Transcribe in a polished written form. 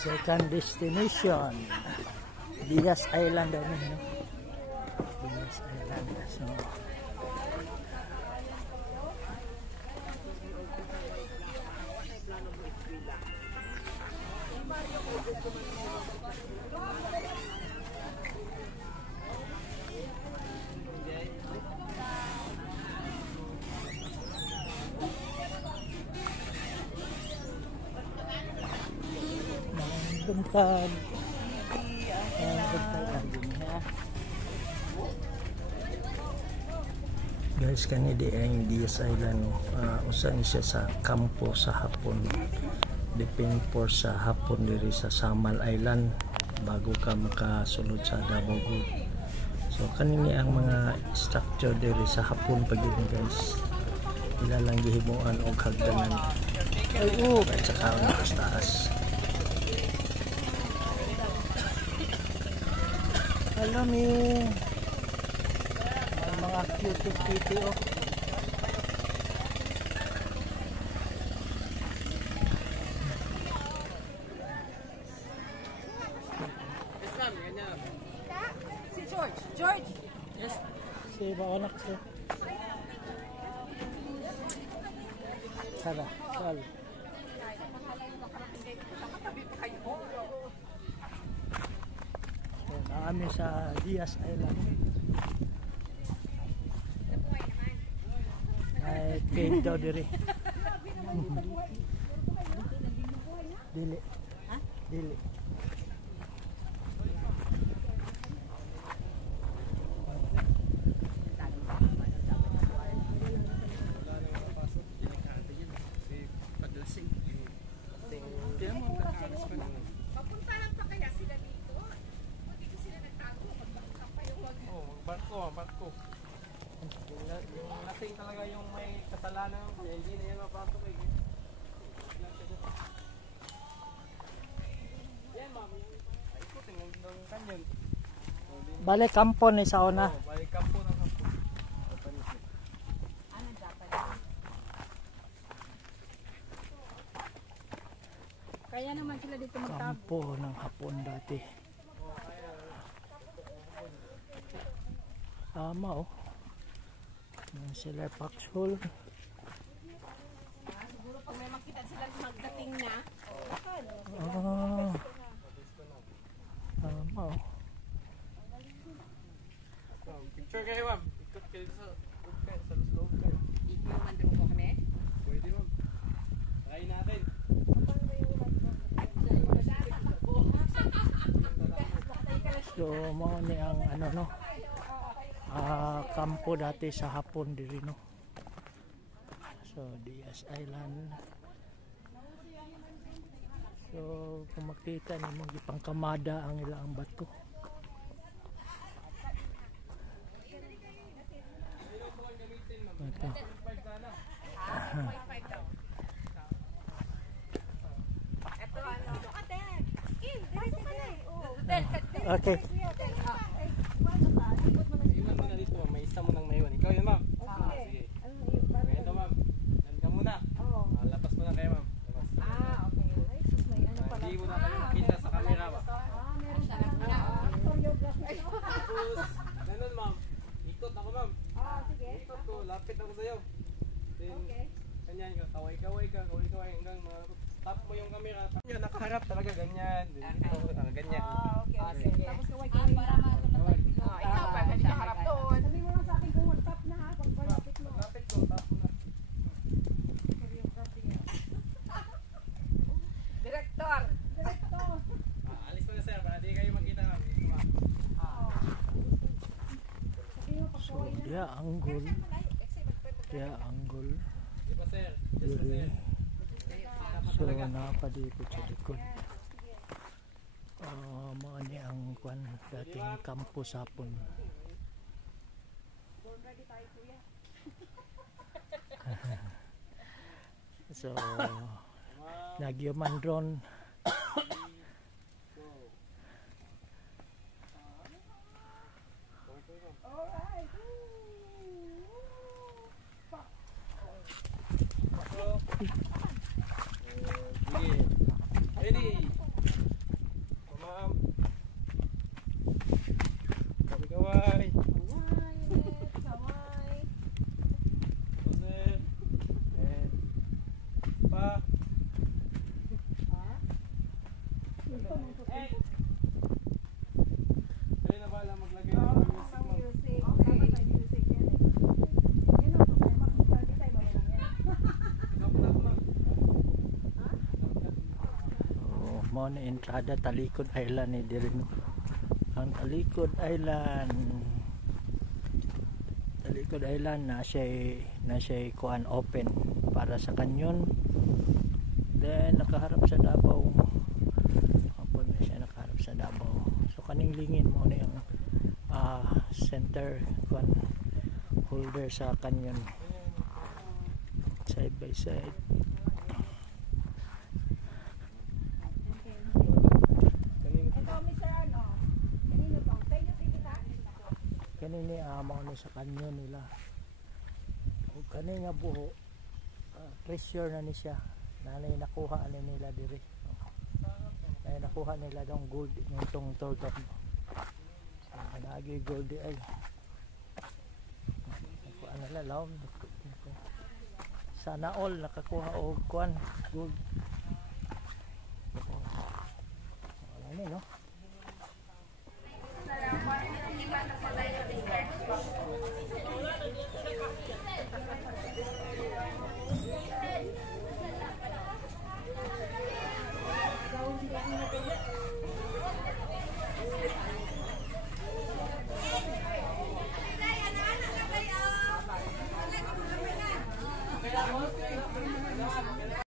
Second destination, Diaz Island daw niya. Diaz Island. So, buntag guys, kani di ang Diaz Island. Usan siya sa kampo sa hapon, depend for sa hapon diri sa Samal Island bago ka makasulod sa Davao Group. So kanini ang mga structure diri sa hapon pagini guys, ilalang gihimuan og hagdanan ay at saka ang taas. Alam mo, may mga cute oh. Si George. Yes. Si anak si. Sada, sal. Kami sa Diaz Island. Ay, cave daw diri. Dili. Ha? Dili. Barko. Yung lasing talaga yung may kasalanan, kaya hindi na yan mapasok eh. Yan ma'am, ay ikutin ng kanyon. Balik kampo ni sa una. Balik kampo ng kampo. Ano dapat? Kaya naman sila dito magtabo. Kampo ng hapon dati. Tama oh. Yan sila Paxhol. Siguro pag may makita sila magdating na. Tama oh. Picture kayo ma'am. Ikot kayo sa loob kayo. Ikumando mo kami? Pwede ma'am. Try natin. So mo ni ang ano no. Kampo dati sa hapon diri no. So Diaz Island. So kung makita nimo gipangkamada ang ilang bato. Ito. Okay. May isa mo nang maiwan. Ikaw yun ma'am. Sige. Ito ma'am. Nanda muna. Lapas mo na kayo ma'am. Okay. Hindi mo na kayo makita sa camera ba? Ganun ma'am. Ikot ako ma'am. Ikot ko. Lapit ako sa'yo. Then, ganyan ka. Kaway-kaway ka. Kaway-kaway hanggang tap mo yung camera. Nakaharap talaga ganyan. Ganyan. Sige. Tapos kaway-kaway na. Ikaw pa kasi harap doon. Sabi mo lang sa akin kung mag-tap na ha. Pag malapit mo. Lapit ko. Tap mo na. Direktor. Alis mo na sir. Para di kayo makita ma'am. So dia anggol. Dia anggol. Di ba sir? Diri. So napadikot sa likod. Mga ni ang kwan dating kampo sapon. So nagyaman drone. Ready. mo na entrada Talikod Island ni diri no. Ang Talikod Island na siya kuan open para sa kanyon. Then nakaharap sa Davao. Hapon na siya nakaharap sa Davao. So kaning lingin mo na yung center kuan holder sa kanyon. Side by side. Kanini amaw ni sa kanyon nila. O kani nga buho pressure na ni siya. Nanay nakuha ani nila diri. Ay nakuha nila dong gold nitong tortog. Nagi gold ay. Nakuha nila law. Sana all nakakuha og kuan gold. Ano ni no?